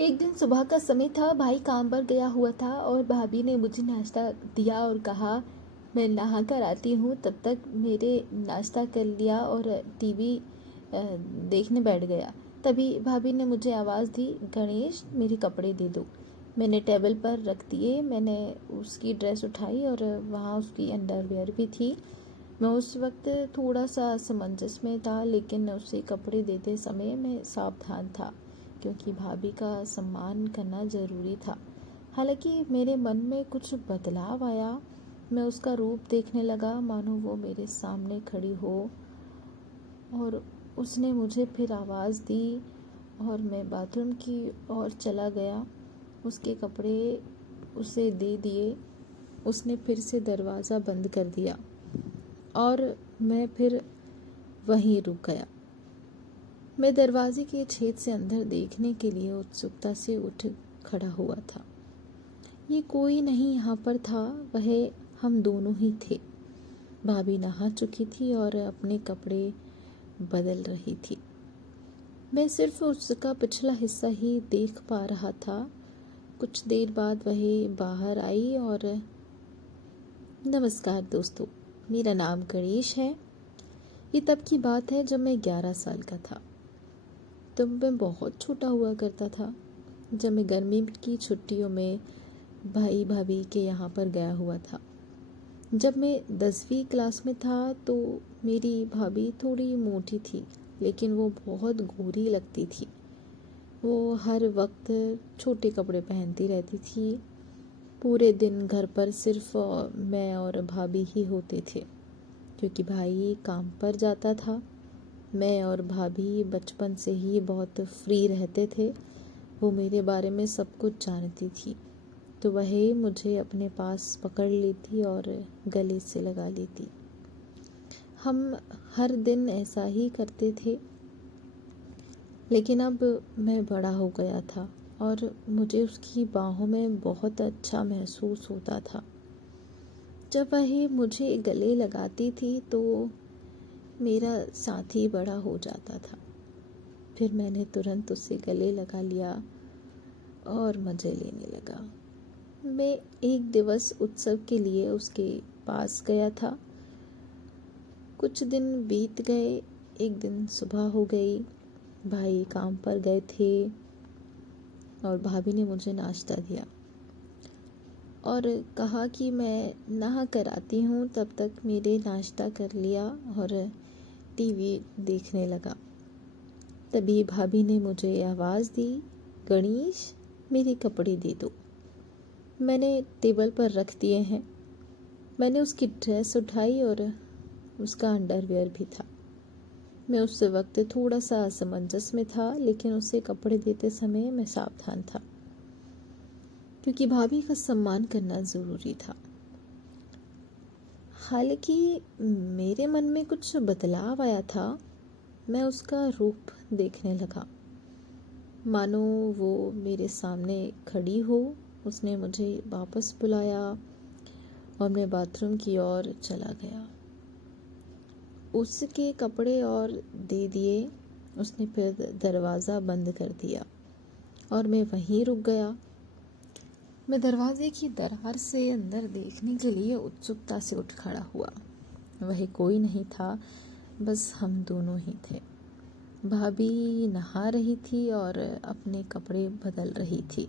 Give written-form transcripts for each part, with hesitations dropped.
एक दिन सुबह का समय था। भाई काम पर गया हुआ था और भाभी ने मुझे नाश्ता दिया और कहा मैं नहा कर आती हूँ, तब तक मेरे नाश्ता कर लिया और टीवी देखने बैठ गया। तभी भाभी ने मुझे आवाज़ दी, गणेश मेरे कपड़े दे दो। मैंने टेबल पर रख दिए। मैंने उसकी ड्रेस उठाई और वहाँ उसकी अंडरवियर भी थी। मैं उस वक्त थोड़ा सा असमंजस में था, लेकिन उसे कपड़े देते समय मैं सावधान था क्योंकि भाभी का सम्मान करना ज़रूरी था। हालांकि मेरे मन में कुछ बदलाव आया। मैं उसका रूप देखने लगा मानो वो मेरे सामने खड़ी हो, और उसने मुझे फिर आवाज़ दी और मैं बाथरूम की ओर चला गया। उसके कपड़े उसे दे दिए। उसने फिर से दरवाज़ा बंद कर दिया और मैं फिर वहीं रुक गया। मैं दरवाजे के छेद से अंदर देखने के लिए उत्सुकता से उठ खड़ा हुआ था। ये कोई नहीं यहाँ पर था, वह हम दोनों ही थे। भाभी नहा चुकी थी और अपने कपड़े बदल रही थी। मैं सिर्फ उसका पिछला हिस्सा ही देख पा रहा था। कुछ देर बाद वह बाहर आई और नमस्कार दोस्तों, मेरा नाम गणेश है। ये तब की बात है जब मैं 11 साल का था। तब मैं बहुत छोटा हुआ करता था। जब मैं गर्मी की छुट्टियों में भाई भाभी के यहाँ पर गया हुआ था। जब मैं 10वीं क्लास में था तो मेरी भाभी थोड़ी मोटी थी, लेकिन वो बहुत गोरी लगती थी। वो हर वक्त छोटे कपड़े पहनती रहती थी। पूरे दिन घर पर सिर्फ मैं और भाभी ही होते थे क्योंकि भाई काम पर जाता था। मैं और भाभी बचपन से ही बहुत फ्री रहते थे। वो मेरे बारे में सब कुछ जानती थी, तो वह मुझे अपने पास पकड़ लेती और गले से लगा लेती। हम हर दिन ऐसा ही करते थे। लेकिन अब मैं बड़ा हो गया था और मुझे उसकी बाहों में बहुत अच्छा महसूस होता था। जब वह मुझे गले लगाती थी तो मेरा साथी बड़ा हो जाता था। फिर मैंने तुरंत उसे गले लगा लिया और मज़े लेने लगा। मैं एक दिवस उत्सव के लिए उसके पास गया था। कुछ दिन बीत गए। एक दिन सुबह हो गई। भाई काम पर गए थे और भाभी ने मुझे नाश्ता दिया और कहा कि मैं नहा कर आती हूँ, तब तक मेरे नाश्ता कर लिया और टीवी देखने लगा। तभी भाभी ने मुझे आवाज़ दी, गणेश मेरे कपड़े दे दो। मैंने टेबल पर रख दिए हैं। मैंने उसकी ड्रेस उठाई और उसका अंडरवियर भी था। मैं उस वक्त थोड़ा सा असमंजस में था, लेकिन उसे कपड़े देते समय मैं सावधान था क्योंकि भाभी का सम्मान करना ज़रूरी था। हालांकि मेरे मन में कुछ बदलाव आया था। मैं उसका रूप देखने लगा मानो वो मेरे सामने खड़ी हो। उसने मुझे वापस बुलाया और मैं बाथरूम की ओर चला गया। उसके कपड़े और दे दिए। उसने फिर दरवाज़ा बंद कर दिया और मैं वहीं रुक गया। मैं दरवाजे की दरार से अंदर देखने के लिए उत्सुकता से उठ खड़ा हुआ। वह कोई नहीं था, बस हम दोनों ही थे। भाभी नहा रही थी और अपने कपड़े बदल रही थी।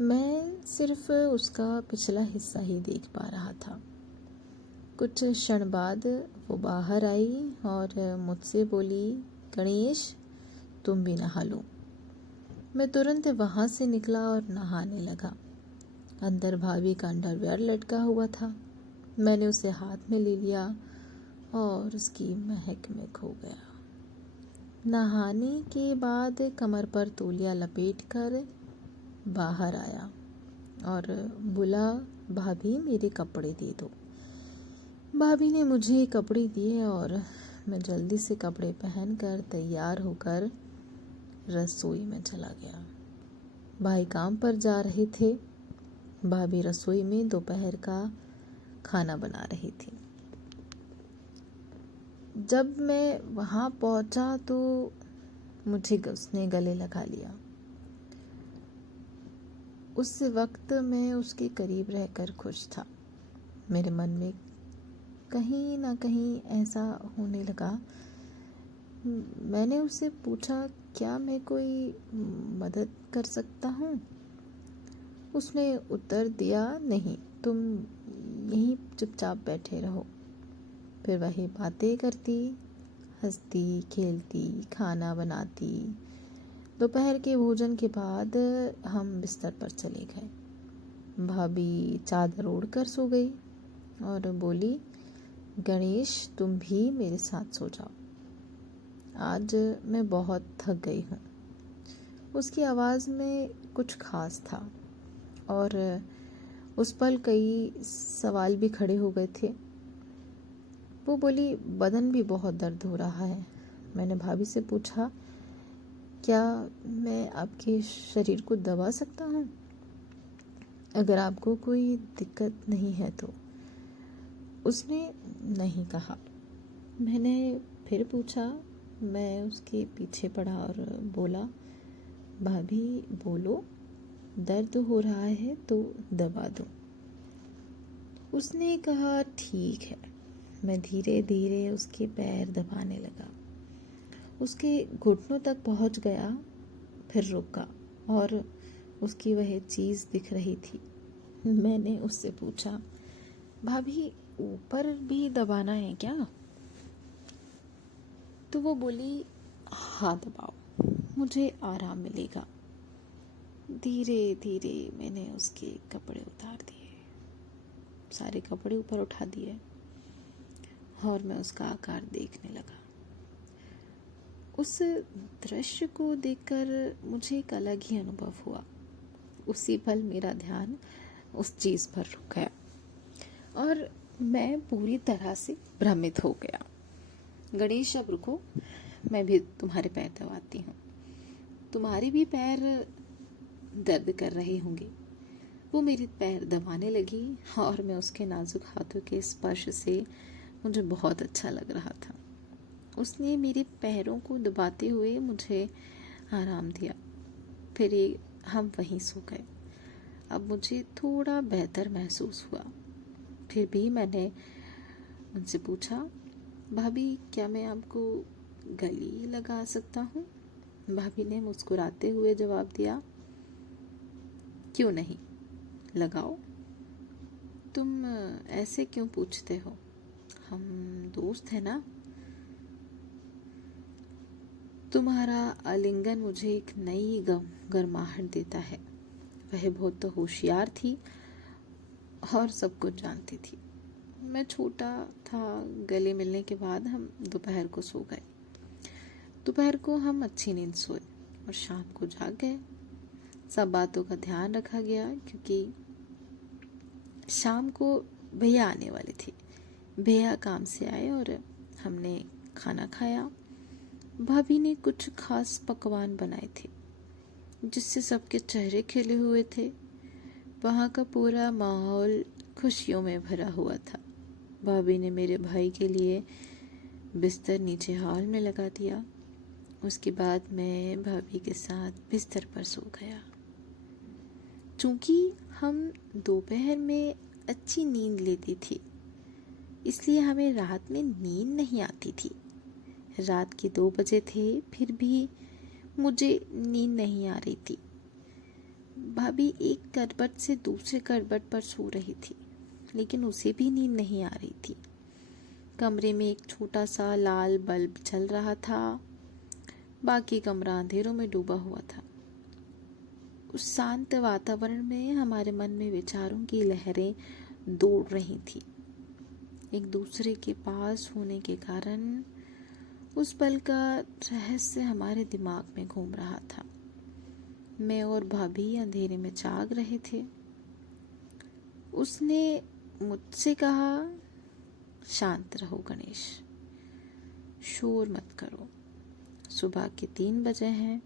मैं सिर्फ उसका पिछला हिस्सा ही देख पा रहा था। कुछ क्षण बाद वो बाहर आई और मुझसे बोली, गणेश तुम भी नहा लो। मैं तुरंत वहाँ से निकला और नहाने लगा। अंदर भाभी का अंडरवियर लटका हुआ था। मैंने उसे हाथ में ले लिया और उसकी महक में खो गया। नहाने के बाद कमर पर तौलिया लपेटकर बाहर आया और बोला, भाभी मेरे कपड़े दे दो। भाभी ने मुझे कपड़े दिए और मैं जल्दी से कपड़े पहनकर तैयार होकर रसोई में चला गया। भाई काम पर जा रहे थे। भाभी रसोई में दोपहर का खाना बना रही थी। जब मैं वहाँ पहुँचा तो मुझे उसने गले लगा लिया। उस वक्त मैं उसके करीब रहकर खुश था। मेरे मन में कहीं ना कहीं ऐसा होने लगा। मैंने उससे पूछा, क्या मैं कोई मदद कर सकता हूँ? उसने उत्तर दिया, नहीं, तुम यहीं चुपचाप बैठे रहो। फिर वही बातें करती, हंसती, खेलती, खाना बनाती। दोपहर के भोजन के बाद हम बिस्तर पर चले गए। भाभी चादर ओढ़कर सो गई और बोली, गणेश, तुम भी मेरे साथ सो जाओ, आज मैं बहुत थक गई हूँ। उसकी आवाज़ में कुछ खास था और उस पल कई सवाल भी खड़े हो गए थे। वो बोली, बदन भी बहुत दर्द हो रहा है। मैंने भाभी से पूछा, क्या मैं आपके शरीर को दबा सकता हूँ, अगर आपको कोई दिक्कत नहीं है तो? उसने नहीं कहा। मैंने फिर पूछा। मैं उसके पीछे पड़ा और बोला, भाभी बोलो, दर्द हो रहा है तो दबा दो। उसने कहा, ठीक है। मैं धीरे धीरे उसके पैर दबाने लगा। उसके घुटनों तक पहुंच गया, फिर रुका और उसकी वह चीज़ दिख रही थी। मैंने उससे पूछा, भाभी ऊपर भी दबाना है क्या? तो वो बोली, हाँ दबाओ, मुझे आराम मिलेगा। धीरे धीरे मैंने उसके कपड़े उतार दिए, सारे कपड़े ऊपर उठा दिए और मैं उसका आकार देखने लगा। उस दृश्य को देखकर मुझे एक अलग ही अनुभव हुआ। उसी पल मेरा ध्यान उस चीज़ पर रुक गया और मैं पूरी तरह से भ्रमित हो गया। गणेश, अब रुको, मैं भी तुम्हारे पैर दबाती हूँ। तुम्हारे भी पैर दर्द कर रहे होंगे। वो मेरे पैर दबाने लगी और मैं उसके नाजुक हाथों के स्पर्श से मुझे बहुत अच्छा लग रहा था। उसने मेरे पैरों को दबाते हुए मुझे आराम दिया। फिर हम वहीं सो गए। अब मुझे थोड़ा बेहतर महसूस हुआ। फिर भी मैंने उनसे पूछा, भाभी क्या मैं आपको गले लगा सकता हूँ? भाभी ने मुस्कुराते हुए जवाब दिया, क्यों नहीं, लगाओ। तुम ऐसे क्यों पूछते हो, हम दोस्त हैं ना। तुम्हारा आलिंगन मुझे एक नई गर्माहट देता है। वह बहुत तो होशियार थी और सब कुछ जानती थी। मैं छोटा था। गले मिलने के बाद हम दोपहर को सो गए। दोपहर को हम अच्छी नींद सोए और शाम को जाग गए। सब बातों का ध्यान रखा गया क्योंकि शाम को भैया आने वाले थे। भैया काम से आए और हमने खाना खाया। भाभी ने कुछ खास पकवान बनाए थे जिससे सबके चेहरे खिले हुए थे। वहाँ का पूरा माहौल खुशियों में भरा हुआ था। भाभी ने मेरे भाई के लिए बिस्तर नीचे हॉल में लगा दिया। उसके बाद मैं भाभी के साथ बिस्तर पर सो गया। चूंकि हम दोपहर में अच्छी नींद लेती थी, इसलिए हमें रात में नींद नहीं आती थी। रात के 2 बजे थे, फिर भी मुझे नींद नहीं आ रही थी। भाभी एक करवट से दूसरे करवट पर सो रही थी, लेकिन उसे भी नींद नहीं आ रही थी। कमरे में एक छोटा सा लाल बल्ब जल रहा था। बाकी कमरा अंधेरों में डूबा हुआ था। उस शांत वातावरण में हमारे मन में विचारों की लहरें दौड़ रही थी। एक दूसरे के पास होने के कारण उस पल का रहस्य हमारे दिमाग में घूम रहा था। मैं और भाभी अंधेरे में जाग रहे थे। उसने मुझसे कहा, शांत रहो गणेश, शोर मत करो। सुबह के 3 बजे हैं।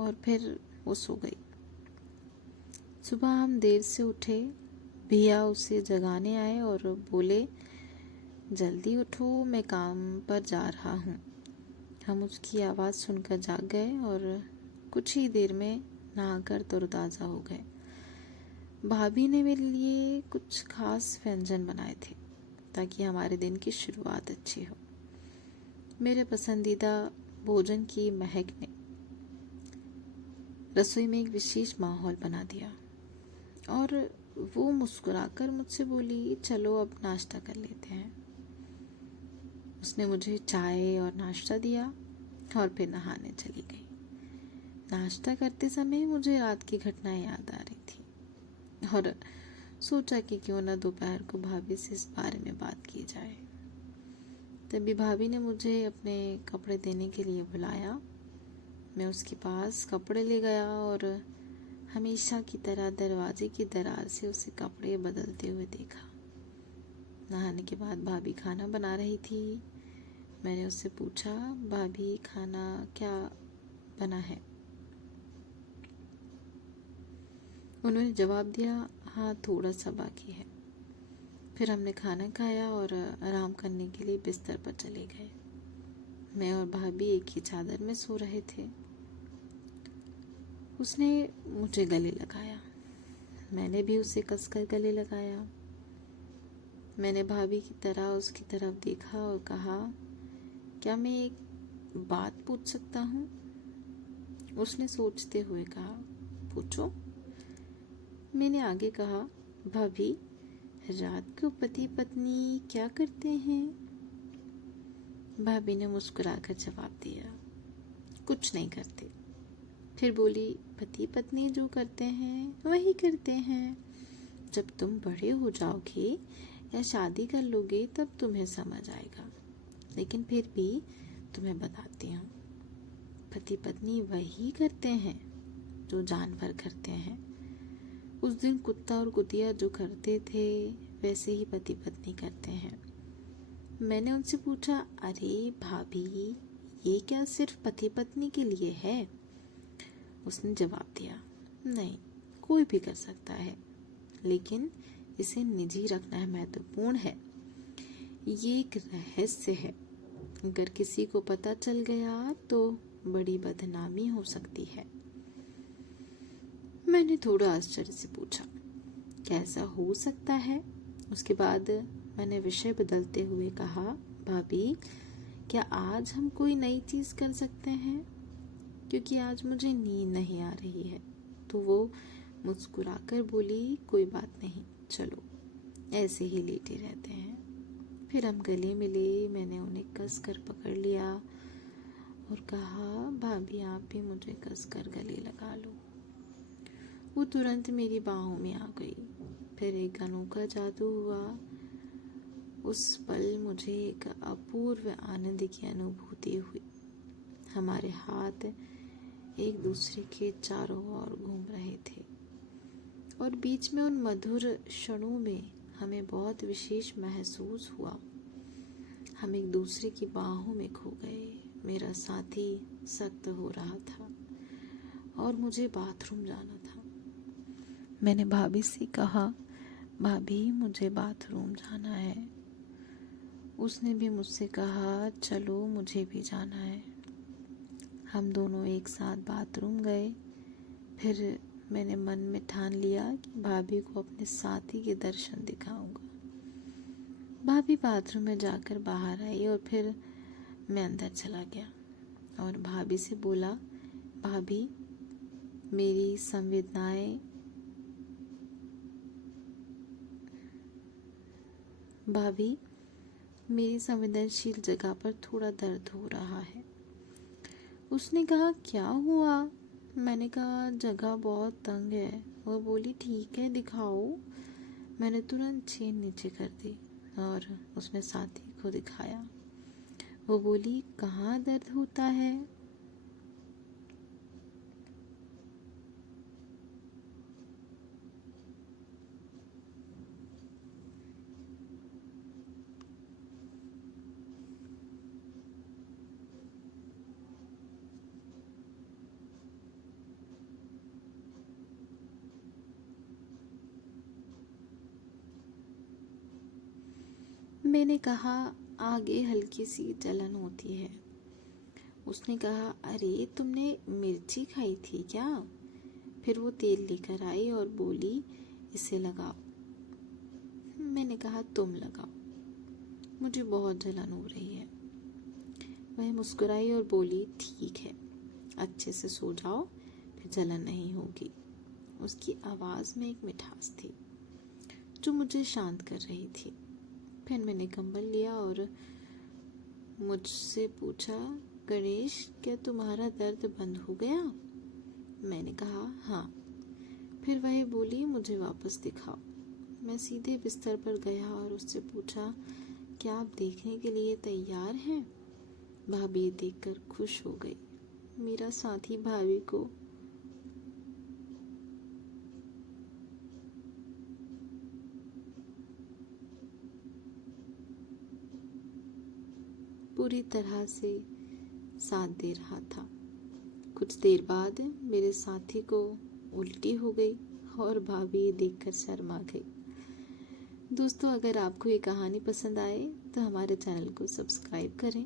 और फिर वो सो गई। सुबह हम देर से उठे। भैया उसे जगाने आए और बोले, जल्दी उठो, मैं काम पर जा रहा हूँ। हम उसकी आवाज़ सुनकर जाग गए और कुछ ही देर में नहाकर तरोताज़ा हो गए। भाभी ने मेरे लिए कुछ खास व्यंजन बनाए थे ताकि हमारे दिन की शुरुआत अच्छी हो। मेरे पसंदीदा भोजन की महक ने रसोई में एक विशेष माहौल बना दिया और वो मुस्कुराकर मुझसे बोली, चलो अब नाश्ता कर लेते हैं। उसने मुझे चाय और नाश्ता दिया और फिर नहाने चली गई। नाश्ता करते समय मुझे रात की घटनाएं याद आ रही थी और सोचा कि क्यों ना दोपहर को भाभी से इस बारे में बात की जाए। तभी भाभी ने मुझे अपने कपड़े देने के लिए बुलाया। मैं उसके पास कपड़े ले गया और हमेशा की तरह दरवाजे की दरार से उसे कपड़े बदलते हुए देखा। नहाने के बाद भाभी खाना बना रही थी। मैंने उससे पूछा, भाभी खाना क्या बना है? उन्होंने जवाब दिया, हाँ थोड़ा सा बाकी है। फिर हमने खाना खाया और आराम करने के लिए बिस्तर पर चले गए। मैं और भाभी एक ही चादर में सो रहे थे। उसने मुझे गले लगाया, मैंने भी उसे कसकर गले लगाया। मैंने भाभी की तरह उसकी तरफ देखा और कहा, क्या मैं एक बात पूछ सकता हूँ? उसने सोचते हुए कहा, पूछो। मैंने आगे कहा, भाभी रात को पति पत्नी क्या करते हैं? भाभी ने मुस्कुराकर जवाब दिया, कुछ नहीं करते। फिर बोली, पति पत्नी जो करते हैं वही करते हैं। जब तुम बड़े हो जाओगे या शादी कर लोगे तब तुम्हें समझ आएगा, लेकिन फिर भी तुम्हें बताती हूँ, पति पत्नी वही करते हैं जो जानवर करते हैं। उस दिन कुत्ता और कुतिया जो करते थे वैसे ही पति पत्नी करते हैं। मैंने उनसे पूछा, अरे भाभी ये क्या सिर्फ पति पत्नी के लिए है? उसने जवाब दिया, नहीं, कोई भी कर सकता है, लेकिन इसे निजी रखना महत्वपूर्ण है। ये एक रहस्य है, अगर किसी को पता चल गया तो बड़ी बदनामी हो सकती है। मैंने थोड़ा आश्चर्य से पूछा, कैसा हो सकता है? उसके बाद मैंने विषय बदलते हुए कहा, भाभी क्या आज हम कोई नई चीज़ कर सकते हैं? क्योंकि आज मुझे नींद नहीं आ रही है। तो वो मुस्कुराकर बोली, कोई बात नहीं, चलो ऐसे ही लेटे रहते हैं। फिर हम गले मिले। मैंने उन्हें कस कर पकड़ लिया और कहा, भाभी आप भी मुझे कस कर गले लगा लो। वो तुरंत मेरी बाहों में आ गई। फिर एक अनोखा जादू हुआ। उस पल मुझे एक अपूर्व आनंद की अनुभूति हुई। हमारे हाथ एक दूसरे के चारों ओर घूम रहे थे और बीच में उन मधुर क्षणों में हमें बहुत विशेष महसूस हुआ। हम एक दूसरे की बाहों में खो गए। मेरा साथी सख्त हो रहा था और मुझे बाथरूम जाना था। मैंने भाभी से कहा, भाभी मुझे बाथरूम जाना है। उसने भी मुझसे कहा, चलो मुझे भी जाना है। हम दोनों एक साथ बाथरूम गए। फिर मैंने मन में ठान लिया कि भाभी को अपने साथी के दर्शन दिखाऊंगा। भाभी बाथरूम में जाकर बाहर आई और फिर मैं अंदर चला गया और भाभी से बोला, भाभी मेरी संवेदनशील जगह पर थोड़ा दर्द हो रहा है। उसने कहा, क्या हुआ? मैंने कहा, जगह बहुत तंग है। वो बोली, ठीक है दिखाओ। मैंने तुरंत चेन नीचे कर दी और उसने साथी को दिखाया। वो बोली, कहाँ दर्द होता है? मैंने कहा, आगे हल्की सी जलन होती है। उसने कहा, अरे तुमने मिर्ची खाई थी क्या? फिर वो तेल लेकर आई और बोली, इसे लगाओ। मैंने कहा तुम लगाओ, मुझे बहुत जलन हो रही है। वह मुस्कुराई और बोली ठीक है, अच्छे से सो जाओ, फिर जलन नहीं होगी। उसकी आवाज़ में एक मिठास थी जो मुझे शांत कर रही थी। फिर मैंने कंबल लिया और मुझसे पूछा, गणेश क्या तुम्हारा दर्द बंद हो गया? मैंने कहा हाँ। फिर वह बोली मुझे वापस दिखाओ। मैं सीधे बिस्तर पर गया और उससे पूछा, क्या आप देखने के लिए तैयार हैं? भाभी देखकर खुश हो गई। मेरा साथी भाभी को पूरी तरह से साथ दे रहा था। कुछ देर बाद मेरे साथी को उल्टी हो गई और भाभी ये देखकर शर्मा गई। दोस्तों, अगर आपको ये कहानी पसंद आए तो हमारे चैनल को सब्सक्राइब करें।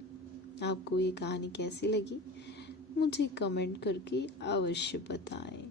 आपको ये कहानी कैसी लगी मुझे कमेंट करके अवश्य बताएं।